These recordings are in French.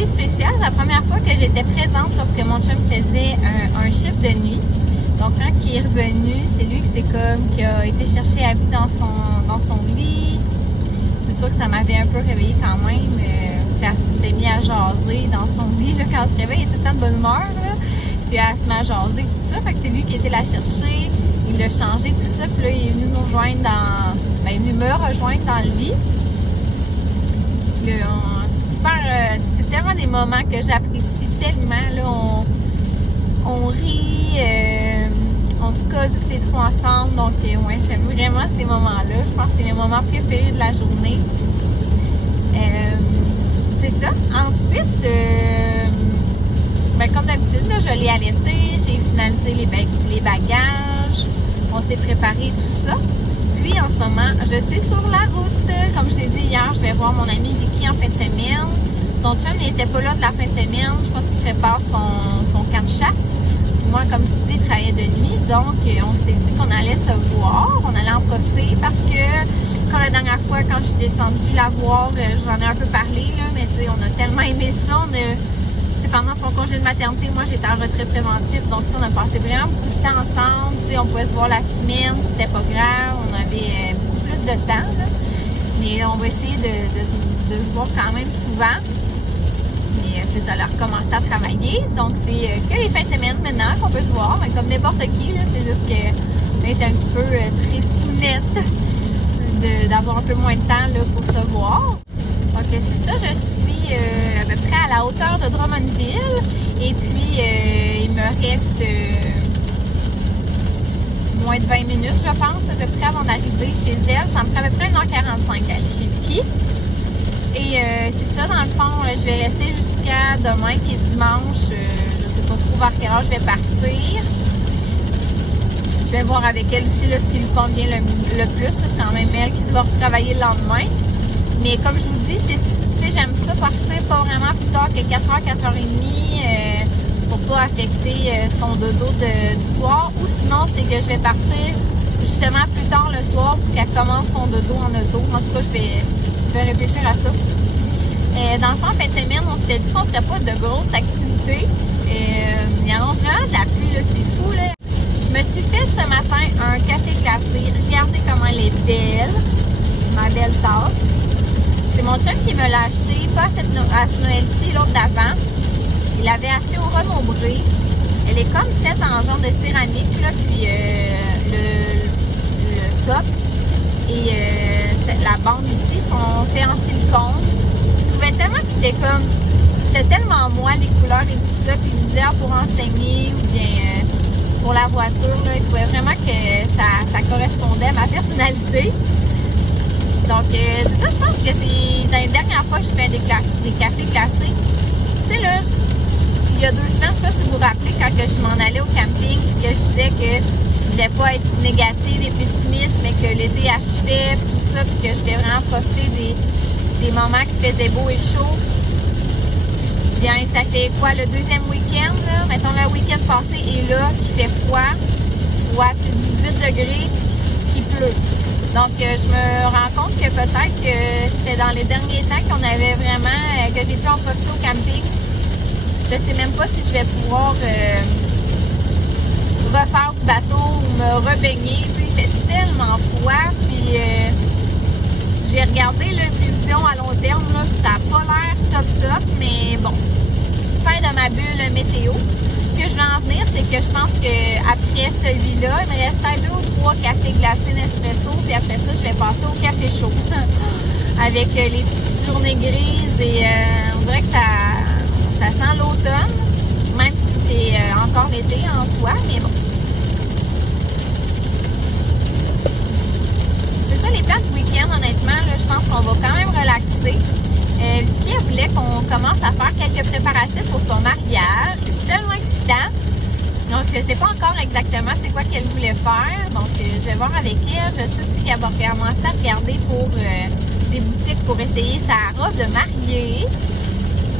été spécial. La première fois que j'étais présente lorsque mon chum faisait un chiffre de nuit. Donc quand il est revenu, c'est lui qui a été chercher Abby dans son lit. C'est sûr que ça m'avait un peu réveillée quand même. Parce qu'elle s'était mise à jaser dans son lit. Là, quand elle se réveille, elle est tout le temps de bonne humeur. Là. Puis elle se met à jaser, tout ça. Fait que c'est lui qui était la chercher. Il l'a changé, tout ça. Puis là, il est venu nous rejoindre il est venu me rejoindre dans le lit. C'est tellement des moments que j'apprécie tellement. Là, on rit, on se colle tous les trois ensemble. Donc, ouais, j'aime vraiment ces moments-là. Je pense que c'est mes moments préférés de la journée. C'est ça. Ensuite, comme d'habitude, je l'ai allaité. J'ai finalisé les bagages. On s'est préparé tout ça. Puis, en ce moment, je suis sur la route. Comme je l'ai dit hier, je vais voir mon ami Vicky en fin de semaine. Son chum n'était pas là de la fin de semaine. Je pense qu'il prépare son camp de chasse. Moi, comme je dis, il travaillait de nuit. Donc, on s'est dit qu'on allait se voir. On allait en profiter parce que, comme la dernière fois, quand je suis descendue la voir, j'en ai un peu parlé, là, mais tu sais, on a tellement aimé ça. Pendant son congé de maternité, moi, j'étais en retrait préventif. Donc, on a passé vraiment beaucoup de temps ensemble. Tu sais, on pouvait se voir la semaine, c'était pas grave. On avait beaucoup plus de temps, là. Mais on va essayer de se voir quand même souvent. Mais c'est ça, leur commencer à travailler. Donc, c'est que les fins de semaine maintenant qu'on peut se voir. Mais comme n'importe qui, là, c'est juste qu'on est un petit peu tristounette d'avoir un peu moins de temps là, pour se voir. Donc, c'est ça, je suis à peu près à la hauteur de Drummondville. Et puis, il me reste moins de 20 minutes, je pense, à peu près avant d'arriver chez elle. Ça me prend à peu près 1h45 à aller chez Vicky. Et c'est ça, dans le fond, je vais rester jusqu'à demain qui est dimanche. Je ne sais pas trop vers quelle heure je vais partir. Je vais voir avec elle aussi là, ce qui lui convient le plus. C'est quand même elle qui doit retravailler le lendemain. Mais comme je vous dis, j'aime ça partir pas vraiment plus tard que 4h, 4h30 pour pas affecter son dodo du soir. Ou sinon, c'est que je vais partir justement plus tard le soir pour qu'elle commence son dodo en auto. En tout cas, je vais réfléchir à ça. Dans le fond, en fin de semaine, on s'était dit qu'on ne ferait pas de grosses activités. Il y en a vraiment de la pluie, là, c'est fou. Là. Je me suis fait ce matin un café glacé. Regardez comment elle est belle. Ma belle tasse. C'est mon chum qui me l'a acheté, pas à ce Noël-ci, l'autre d'avant. Il l'avait acheté au Renombré. Elle est comme faite en genre de céramique, là, puis le top et la bande ici sont faits en silicone. Je trouvais tellement que c'était tellement moi les couleurs et tout ça, puis il me disait pour enseigner ou bien pour la voiture, là, il trouvait vraiment que ça correspondait à ma personnalité. Donc, c'est ça, je pense que c'est la dernière fois que je fais des cafés glacés. Tu sais, là, il y a 2 semaines, je sais pas si vous vous rappelez, quand je m'en allais au camping, que je disais que je ne voulais pas être négative et pessimiste, mais que l'été achevait, tout ça, puis que je voulais vraiment profiter des moments qui faisaient beau et chaud. Bien, ça fait quoi, le 2e week-end, là? Mettons, le week-end passé et là, qui fait froid, plus 18 degrés, qui pleut. Donc, je me rends compte que peut-être que c'était dans les derniers temps qu'on avait vraiment, que j'ai pu en profiter au camping. Je sais même pas si je vais pouvoir refaire du bateau ou me rebaigner. Il fait tellement froid. Puis, j'ai regardé la prévision à long terme, là, puis ça n'a pas l'air top, mais bon, fin de ma bulle météo. Ce que je vais en venir, c'est que je pense qu'après celui-là, il me restait 2 ou 3 cafés glacés Nespresso, puis après ça, je vais passer au café chaud. Avec les petites journées grises et on dirait que ça sent l'automne, même si c'est encore l'été en soi, mais bon. C'est ça les plans de week-end, honnêtement, là, je pense qu'on va quand même relaxer. Vicky, elle voulait qu'on commence à faire quelques préparatifs pour son mariage. C'est tellement excitant. Donc, je ne sais pas encore exactement c'est quoi qu'elle voulait faire. Donc, je vais voir avec elle. Je sais aussi qu'elle va commencer à regarder pour des boutiques pour essayer sa robe de mariée.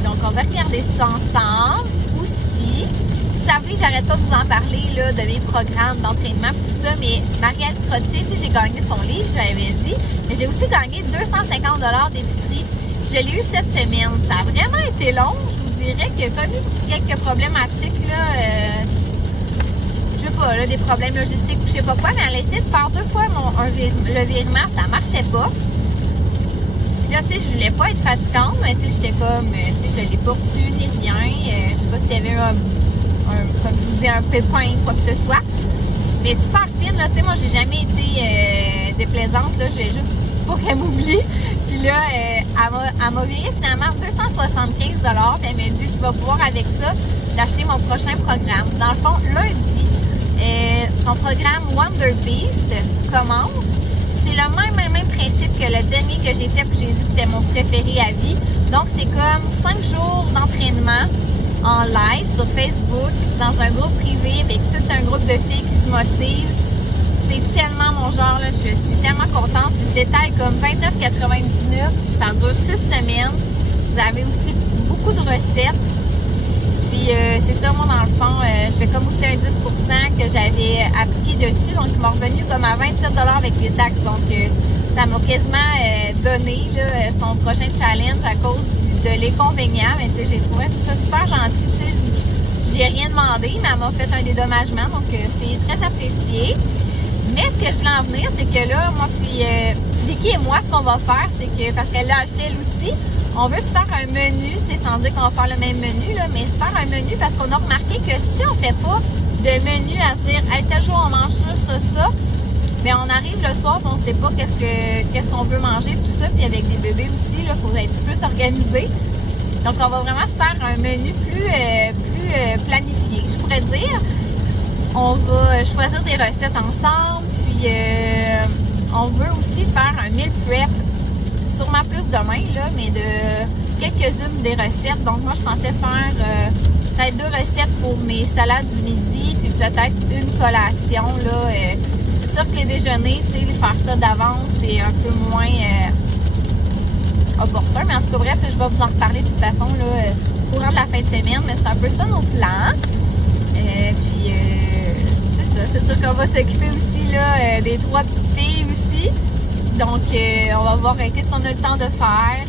Donc, on va regarder ça ensemble aussi. Vous savez, j'arrête pas de vous en parler là, de mes programmes d'entraînement tout ça, mais Marielle Trottier, j'ai gagné son livre, j'avais dit, mais j'ai aussi gagné 250 $ d'épicerie. Je l'ai eu cette semaine. Ça a vraiment été été long. Je vous dirais qu'il y a connu quelques problématiques, là, je sais pas, là, des problèmes logistiques ou je sais pas quoi, mais elle a essayé de faire 2 fois le virement, ça marchait pas. Puis là, tu sais, je voulais pas être fatigante, mais tu sais, j'étais comme, tu sais, je l'ai pas reçu ni rien. Je sais pas s'il y avait comme je vous dis, un pépin, quoi que ce soit. Mais super fine, là, tu sais, moi, j'ai jamais été déplaisante, là, je vais juste pas qu'elle m'oublie. Puis là, elle m'a viré finalement 275 $, puis elle m'a dit, tu vas pouvoir avec ça d'acheter mon prochain programme. Dans le fond, lundi, son programme Wonder Beast commence. C'est le même principe que le dernier que j'ai fait, puis j'ai dit que c'était mon préféré à vie. Donc, c'est comme 5 jours d'entraînement en live sur Facebook, dans un groupe privé avec tout un groupe de filles qui se motivent. C'est tellement mon genre, là, je suis tellement contente. Du détail comme 29,99 $, ça dure 6 semaines. Vous avez aussi beaucoup de recettes. Puis c'est ça, moi dans le fond, je fais comme aussi un 10% que j'avais appliqué dessus. Donc il m'a revenu comme à 27 $ avec les taxes. Donc ça m'a quasiment donné là, son prochain challenge à cause de l'inconvénient. Mais tu sais, j'ai trouvé ça super gentil. Tu sais, j'ai rien demandé, mais elle m'a fait un dédommagement. Donc c'est très apprécié. Mais ce que je voulais en venir, c'est que là, moi puis Vicky et moi, ce qu'on va faire, c'est que, parce qu'elle l'a acheté elle aussi, on veut se faire un menu, tu sais, sans dire qu'on va faire le même menu, là, mais se faire un menu parce qu'on a remarqué que si on fait pas de menu à se dire, hey, tel jour on mange ça, mais on arrive le soir et on sait pas qu'est-ce qu'on veut manger, tout ça, puis avec des bébés aussi, là, faut être plus organisé. Donc, on va vraiment se faire un menu plus planifié, je pourrais dire. On va choisir des recettes ensemble, puis on veut aussi faire un meal prep, sûrement plus demain, là, mais de quelques-unes des recettes. Donc moi, je pensais faire peut-être 2 recettes pour mes salades du midi, puis peut-être une collation, là. C'est sûr que les déjeuners, tu sais, faire ça d'avance, c'est un peu moins opportun, mais en tout cas, bref, je vais vous en reparler de toute façon, là, courant de la fin de semaine, mais c'est un peu ça nos plans. Puis c'est sûr qu'on va s'occuper aussi là, des 3 petites filles aussi. Donc on va voir qu'est-ce qu'on a le temps de faire.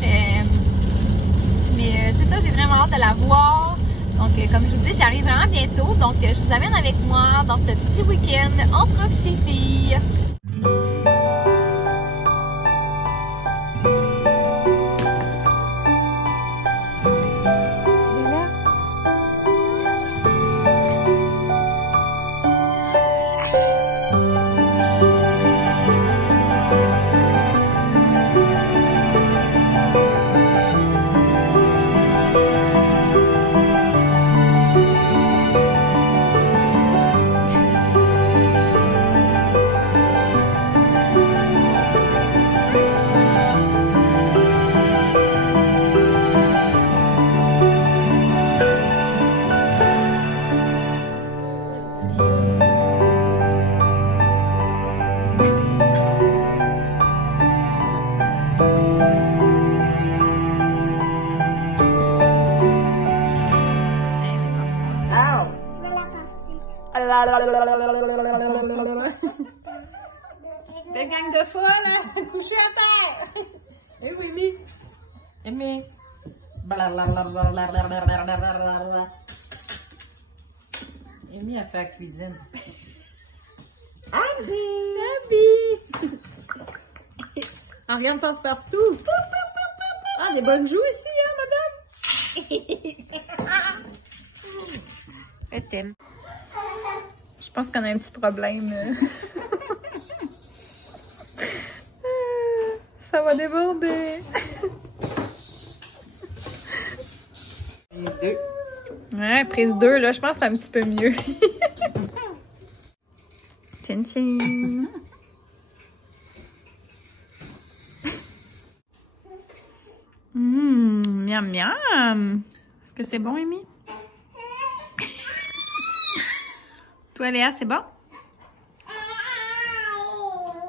Mais c'est ça, j'ai vraiment hâte de la voir. Donc comme je vous dis, j'arrive vraiment bientôt. Donc je vous amène avec moi dans ce petit week-end entre filles. Belle gang de folles, hein? Couché à terre! Eh oui, Amy! Amy! Amy a fait la cuisine. Abby! Abby! Ariane passe partout! Ah, des bonnes joues ici, hein, madame? Je t'aime. Je pense qu'on a un petit problème. Ça va déborder. Prise 2. Ouais, prise 2, là, je pense que c'est un petit peu mieux. Chin chin. Miam miam. Est-ce que c'est bon, Amy? Toi, Léa, c'est bon?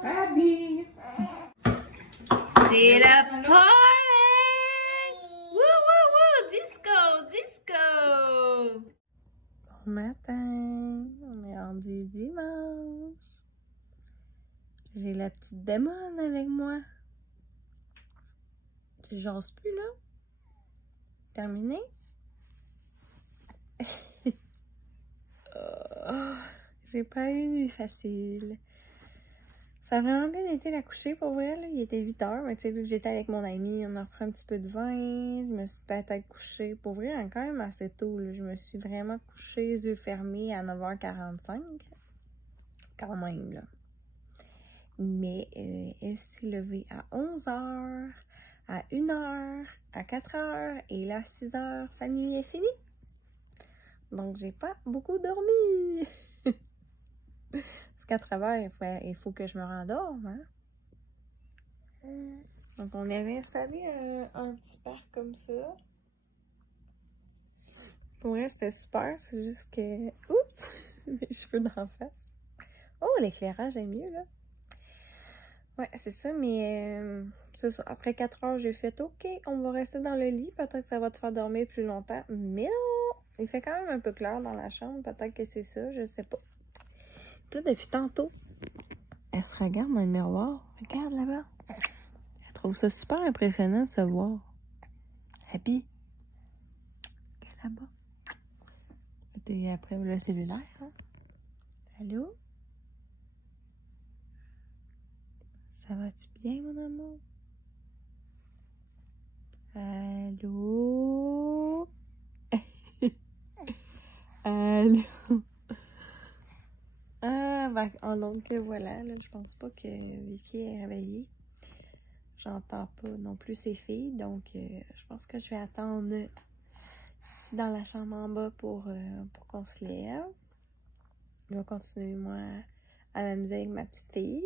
Abby! C'est la party! Wouh, wouh, wouh! Disco, disco! Bon matin, on est rendu dimanche. J'ai la petite démon avec moi. Tu jases plus, là? Terminé? J'ai pas eu une nuit facile. Ça a vraiment bien été la coucher pour vrai, là. Il était 8 h, mais tu sais, vu que j'étais avec mon ami, on a pris un petit peu de vin. Je me suis peut-être couchée. Pour vrai, quand même assez tôt, là. Je me suis vraiment couchée, les yeux fermés, à 9 h 45. Quand même, là. Mais elle s'est levée à 11 h, à 1 h, à 4 h, et là, à 6 h, sa nuit est finie. Donc, j'ai pas beaucoup dormi. Parce qu'à travers, il faut que je me rendorme, hein? Donc, on avait installé un petit parc comme ça. Pour vrai, c'était super. C'est juste que... Oups! Mes cheveux d'en face. Oh, l'éclairage est mieux, là. Ouais, c'est ça, mais... c'est ça. Après 4 h, j'ai fait « OK, on va rester dans le lit. Peut-être que ça va te faire dormir plus longtemps. » Mais non! Il fait quand même un peu clair dans la chambre. Peut-être que c'est ça, je sais pas. Puis là, depuis tantôt, elle se regarde dans le miroir. Regarde là-bas. Elle trouve ça super impressionnant de se voir. Happy. Là-bas. Et après, le cellulaire. Hein? Allô? Ça va-tu bien, mon amour? Allô? Allô? Ah, ben, donc voilà, là, je pense pas que Vicky est réveillée. J'entends pas non plus ses filles, donc je pense que je vais attendre dans la chambre en bas pour qu'on se lève. Je vais continuer, moi, à m'amuser avec ma petite fille.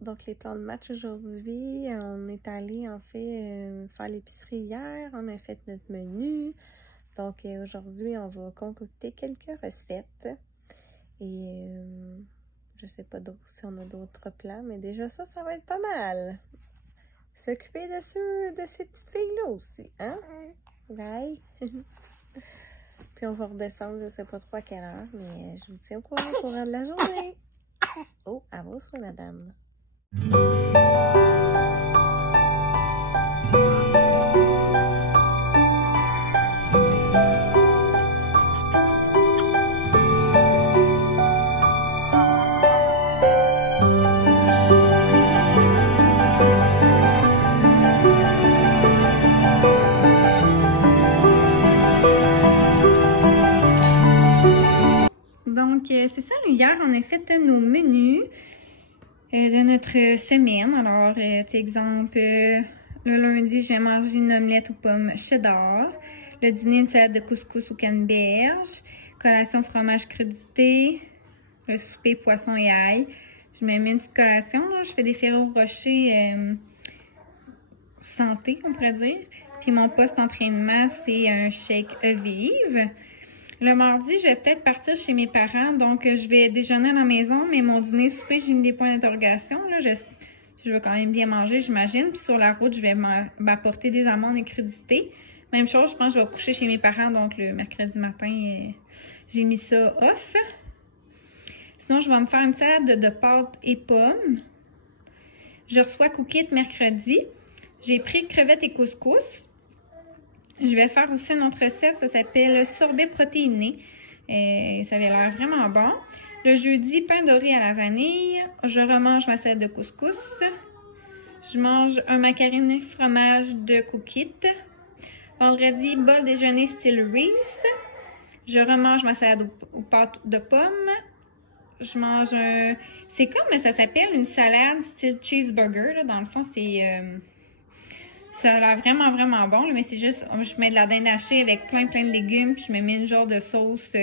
Donc, les plans de match aujourd'hui, on est allé, en fait, faire l'épicerie hier. On a fait notre menu. Donc, aujourd'hui, on va concocter quelques recettes. Et je sais pas d'autres si on a d'autres plans, mais déjà ça va être pas mal. S'occuper de ces petites filles-là aussi, hein? Ouais. Puis on va redescendre, je sais pas trop à quelle heure, mais je vous tiens au courant de la journée. Oh, à vos souhaits, madame. Donc, c'est ça, hier, on a fait nos menus de notre semaine. Alors, exemple, le lundi, j'ai mangé une omelette aux pommes cheddar. Le dîner, une salade de couscous aux canneberges. Collation fromage crudité. Le souper, poisson et ail. Je me mets une petite collation, là. Je fais des Ferrero Rocher santé, on pourrait dire. Puis mon poste d'entraînement, c'est un shake Vive. Le mardi, je vais peut-être partir chez mes parents, donc je vais déjeuner à la maison, mais mon dîner souper, j'ai mis des points d'interrogation. Je vais quand même bien manger, j'imagine. Puis sur la route, je vais m'apporter des amandes et crudités. Même chose, je pense que je vais coucher chez mes parents, donc le mercredi matin, j'ai mis ça off. Sinon, je vais me faire une salade de pâtes et pommes. Je reçois Cookit mercredi. J'ai pris crevettes et couscous. Je vais faire aussi une autre recette, ça s'appelle sorbet protéiné. Ça avait l'air vraiment bon. Le jeudi, pain doré à la vanille. Je remange ma salade de couscous. Je mange un macaroni fromage de Cookit. Vendredi, bol déjeuner style Reese. Je remange ma salade aux pâtes de pommes. Je mange un... C'est comme ça s'appelle une salade style cheeseburger. Là. Dans le fond, c'est... Ça a l'air vraiment, vraiment bon, là, mais c'est juste, je mets de la dinde hachée avec plein de légumes, puis je me mets une genre de sauce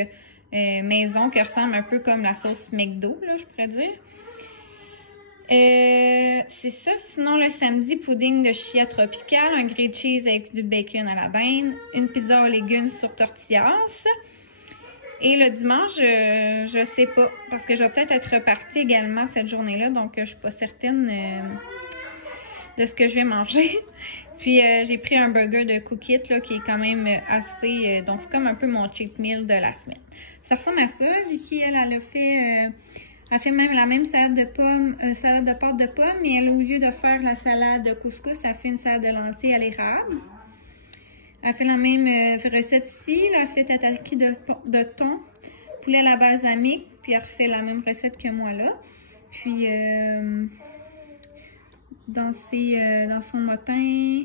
maison qui ressemble un peu comme la sauce McDo, là, je pourrais dire. C'est ça. Sinon, le samedi, pudding de chia tropical, un grilled cheese avec du bacon à la dinde, une pizza aux légumes sur tortillas. Et le dimanche, je sais pas, parce que je vais peut-être être repartie également cette journée-là, donc je suis pas certaine de ce que je vais manger. Puis j'ai pris un burger de Cookit là, qui est quand même assez... donc c'est comme un peu mon cheat meal de la semaine. Ça ressemble à ça. Vicky, elle a fait même la même salade de pommes, salade de pâte de pommes, mais elle, au lieu de faire la salade de couscous, elle fait une salade de lentilles à l'érable. Elle fait la même recette ici. Elle fait tataki de thon, poulet à la balsamique, puis elle refait la même recette que moi là. Puis dans son matin,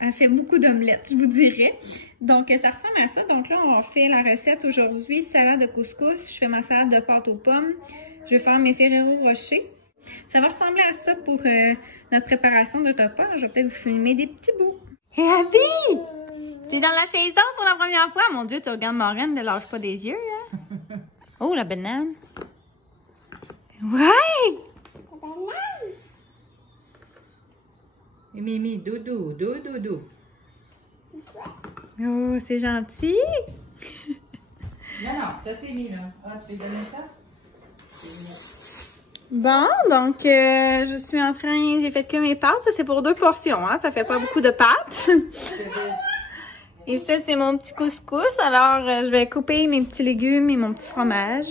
elle fait beaucoup d'omelettes, je vous dirais. Donc ça ressemble à ça. Donc là, on fait la recette aujourd'hui, salade de couscous. Je fais ma salade de pâte aux pommes. Je vais faire mes Ferrero Rocher. Ça va ressembler à ça pour notre préparation de repas. Je vais peut-être vous filmer des petits bouts. Hé, Abby! T'es dans la chaise pour la première fois? Mon Dieu, tu regardes ma reine, ne lâche pas des yeux, hein? Oh, la banane! Ouais! La banane! Et Mimi, doudou, doudou. Oh, c'est gentil! Non, c'est assez mis, là. Ah, tu veux donner ça? Bon, donc, je suis en train, j'ai fait que mes pâtes. Ça, c'est pour 2 portions, hein. Ça fait pas beaucoup de pâtes. Et ça, c'est mon petit couscous. Alors, je vais couper mes petits légumes et mon petit fromage.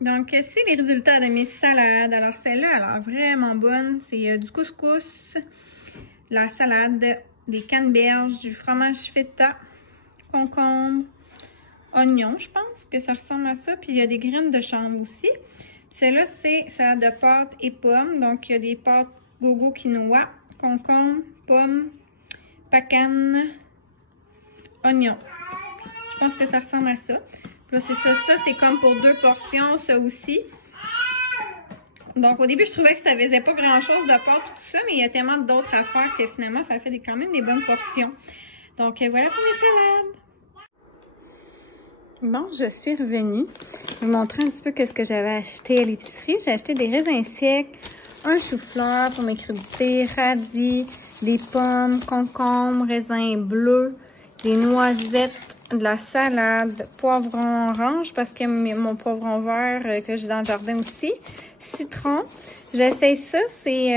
Donc, c'est les résultats de mes salades. Alors, celle-là, elle a l'air vraiment bonne. C'est du couscous, la salade, des canneberges, du fromage feta, concombre, oignon, je pense que ça ressemble à ça. Puis, il y a des graines de chanvre aussi. Celle-là, c'est salade de pâtes et pommes. Donc, il y a des pâtes gogo quinoa, concombre, pommes, pacane, oignon. Je pense que ça ressemble à ça. Là, c'est ça. Ça, c'est comme pour 2 portions, ça aussi. Donc, au début, je trouvais que ça faisait pas grand-chose de pâtes et tout ça, mais il y a tellement d'autres affaires que finalement, ça fait quand même des bonnes portions. Donc, voilà pour mes salades. Bon, je suis revenue. Je vais vous montrer un petit peu ce que j'avais acheté à l'épicerie. J'ai acheté des raisins secs, un chou-fleur pour mes crudités, radis, des pommes, concombres, raisins bleus, des noisettes, de la salade, poivron orange parce que mon poivron vert que j'ai dans le jardin aussi, citron. J'essaye ça, c'est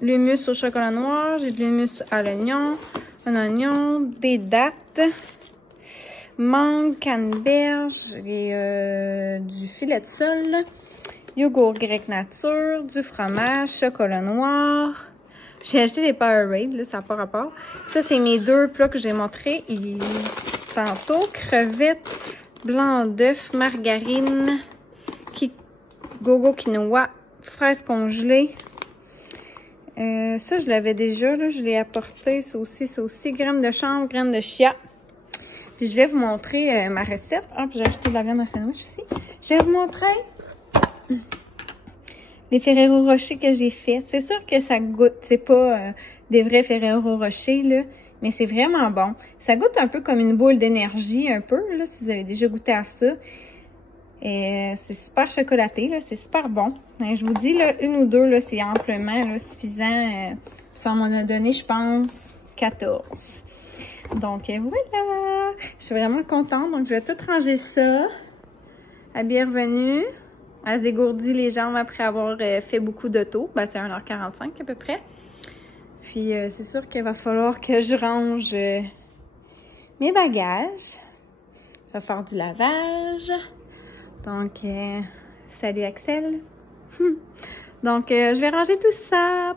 l'hummus au chocolat noir, j'ai de l'hummus à l'oignon, un oignon, des dattes, mangue, canneberge et du filet de sole, yogourt grec nature, du fromage, chocolat noir. J'ai acheté des Powerade, là, ça n'a pas rapport. Ça, c'est mes 2 plats que j'ai montrés tantôt. Crevettes, blanc d'œuf, margarine, gogo quinoa, fraises congelées. Ça, je l'avais déjà, là, je l'ai apporté. Ça aussi, graines de chanvre, graines de chia. Puis je vais vous montrer ma recette. Ah, puis j'ai acheté de la viande à sandwich aussi. Je vais vous montrer les Ferrero Rocher que j'ai fait. C'est sûr que ça goûte, c'est pas des vrais Ferrero Rocher, là, mais c'est vraiment bon. Ça goûte un peu comme une boule d'énergie, un peu, là, si vous avez déjà goûté à ça. Et c'est super chocolaté, là, c'est super bon. Et je vous dis, là, 1 ou 2, là, c'est amplement là, suffisant. Ça m'en a donné, je pense, 14. Donc, voilà. Je suis vraiment contente. Donc, je vais tout ranger ça. Abby est revenue. Elle se dégourdit les jambes après avoir fait beaucoup d'auto. Ben, c'est 1h45 à peu près. Puis, c'est sûr qu'il va falloir que je range mes bagages. Je vais faire du lavage. Donc, salut Axel. Donc, je vais ranger tout ça